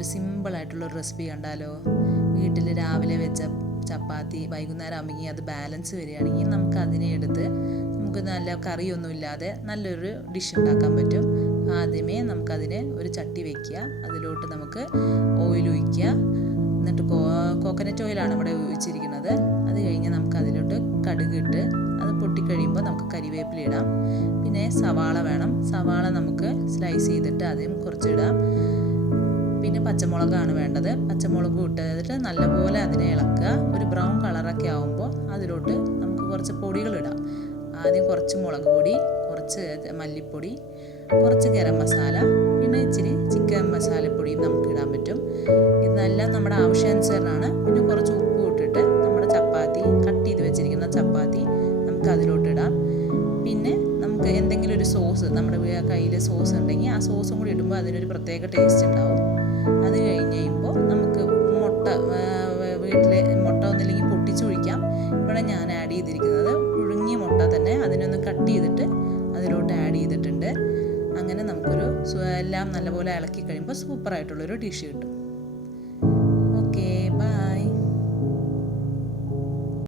ഒരു സിമ്പിളായിട്ടുള്ളൊരു റെസിപ്പി കണ്ടാലോ? വീട്ടിൽ രാവിലെ വെച്ച ചപ്പാത്തി വൈകുന്നേരം ആകുമ്പോൾ അത് ബാലൻസ് വരികയാണെങ്കിൽ നമുക്ക് അതിനെ എടുത്ത് നമുക്ക് നല്ല കറിയൊന്നുമില്ലാതെ നല്ലൊരു ഡിഷ് ഉണ്ടാക്കാൻ പറ്റും. ആദ്യമേ നമുക്കതിന് ഒരു ചട്ടി വയ്ക്കുക, അതിലോട്ട് നമുക്ക് ഓയിൽ ഒഴിക്കുക. എന്നിട്ട് കോക്കനട്ട് ഓയിലാണ് ഇവിടെ ഒഴിച്ചിരിക്കുന്നത്. അത് കഴിഞ്ഞ് നമുക്ക് അതിലോട്ട് കടുക് ഇട്ട് അത് പൊട്ടിക്കഴിയുമ്പോൾ നമുക്ക് കരിവേപ്പില ഇടാം. പിന്നെ സവാള വേണം, സവാള നമുക്ക് സ്ലൈസ് ചെയ്തിട്ട് അതും കുറച്ചിടാം. പിന്നെ പച്ചമുളകാണ് വേണ്ടത്, പച്ചമുളകും ഇട്ടിട്ട് നല്ലപോലെ അതിനെ ഇളക്കുക. ഒരു ബ്രൗൺ കളറൊക്കെ ആകുമ്പോൾ അതിലോട്ട് നമുക്ക് കുറച്ച് പൊടികളിടാം. ആദ്യം കുറച്ച് മുളക് പൊടി, കുറച്ച് മല്ലിപ്പൊടി, കുറച്ച് ഗരം മസാല, പിന്നെ ഇച്ചിരി ചിക്കൻ മസാലപ്പൊടിയും നമുക്ക് ഇടാൻ പറ്റും. ഇതെല്ലാം നമ്മുടെ ആവശ്യാനുസരണമാണ്. പിന്നെ കുറച്ച് ഉപ്പ് ഇട്ടിട്ട് നമ്മുടെ ചപ്പാത്തി കട്ട് ചെയ്ത് വെച്ചിരിക്കുന്ന ചപ്പാത്തി നമുക്ക് അതിലോട്ട് ഇടാം. പിന്നെ നമുക്ക് എന്തെങ്കിലും ഒരു സോസ്, നമ്മുടെ കയ്യിൽ സോസ് ഉണ്ടെങ്കിൽ ആ സോസും കൂടി ഇടുമ്പോൾ അതിനൊരു പ്രത്യേക ടേസ്റ്റ് ഉണ്ടാവും. അത് കഴിഞ്ഞ് കഴിയുമ്പോൾ നമുക്ക് മുട്ട, വീട്ടിൽ മുട്ട ഒന്നില്ലെങ്കിൽ പൊട്ടിച്ചൊഴിക്കാം. ഇവിടെ ഞാൻ ആഡ് ചെയ്തിരിക്കുന്നത് പുഴുങ്ങിയ മുട്ട തന്നെ, അതിനൊന്ന് കട്ട് ചെയ്തിട്ട് അതിലോട്ട് ആഡ് ചെയ്തിട്ടുണ്ട്. അങ്ങനെ നമുക്കൊരു എല്ലാം നല്ലപോലെ ഇളക്കി കഴിയുമ്പോൾ സൂപ്പറായിട്ടുള്ളൊരു ഡിഷ് കിട്ടും. Okay, by.